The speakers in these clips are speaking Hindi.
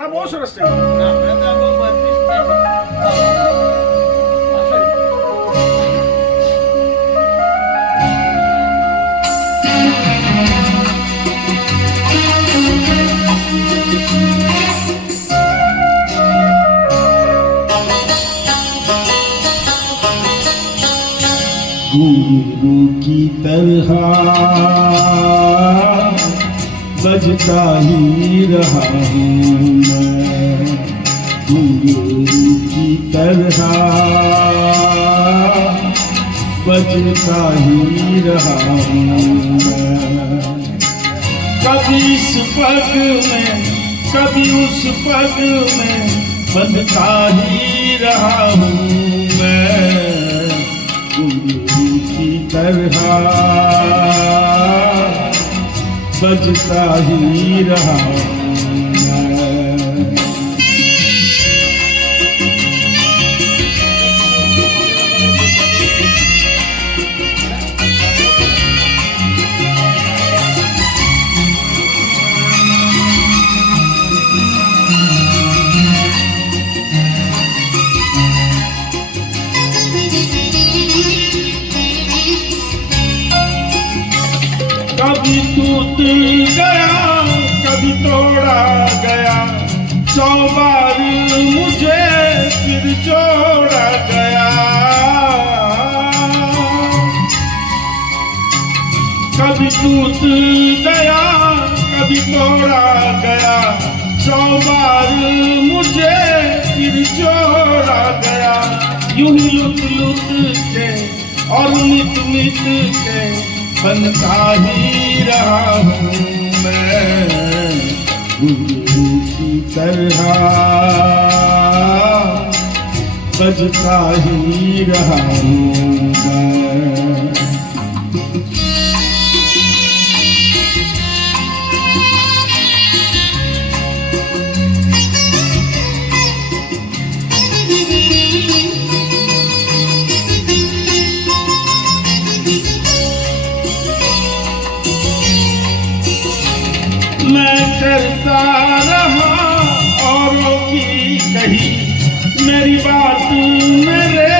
આ બહુ સરસ છે. गुरु की तरह बजता ही रहा हूँ मैं, गुरु की तरह बजता ही रहा हूँ मैं। कभी इस पग में कभी उस पग में बजता ही रहा हूँ मैं, गुरु की तरह बजता ही रहा हूँ मैं। कभी टूट गया कभी तोड़ा गया, 100 बार मुझे फिर जोड़ा गया। कभी टूट गया कभी तोड़ा गया, 100 बार मुझे फिर जोड़ा गया। यूं ही लुट लुट के और मिट मिट के बनता ही रहा हूँ मैं, गुरु की तरह बजता ही रहा हूँ मैं। मैं करता रहा औरों की कही, मेरी बात मेरे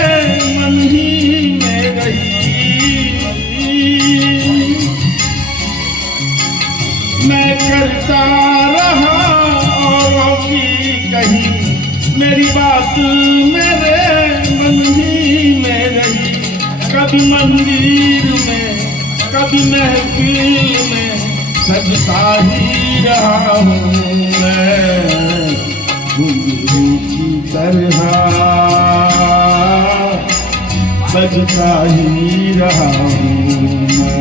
मन ही में रही। मैं करता रहा औरों की कही, मेरी बात मेरे मन ही में रही। कभी मंदिर में कभी महफिल में सजता ही रहा हूँ मैं, गुरु की तरह बजता ही रहा हूँ मैं।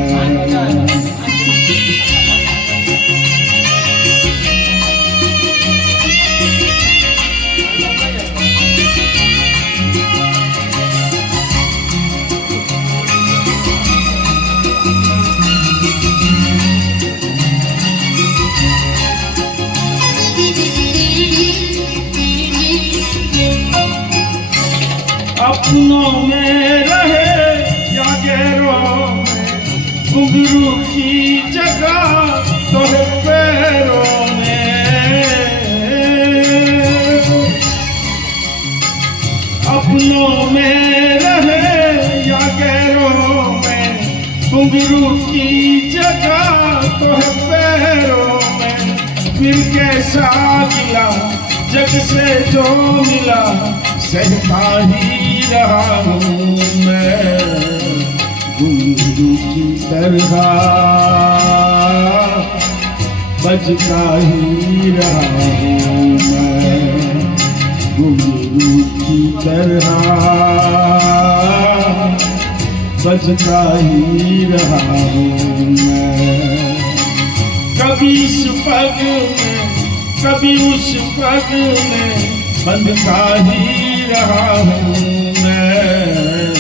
अपनों में रहे या गैरों में, घुंघरू की जगह तो है पैरों में। अपनों में रहे या गैरों में, घुंघरू की जगह तो है पैरों में। फिर कैसा गिला जग से जो मिला, सहता ही रहा हूँ मैं, गुरु की तरह बजता ही रहा हूँ मैं, गुरु की तरह बजता ही रहा हूँ मैं। कभी इस पग में कभी उस पग में बंधता ही रहा हूँ मैं,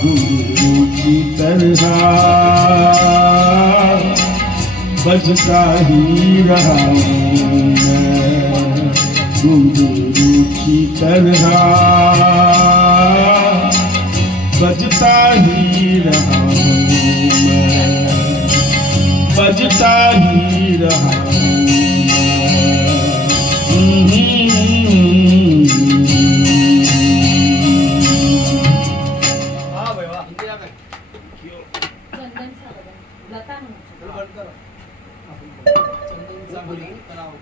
गुरु की तरह बजता ही रहा हूँ मैं, गुरु की तरह बजता ही रहा हूँ मैं, बजता ही रहा हूँ मैं। इंदिरा काय चंदन सावंत लता म्हणून बंद करा चंदन साबळे करावं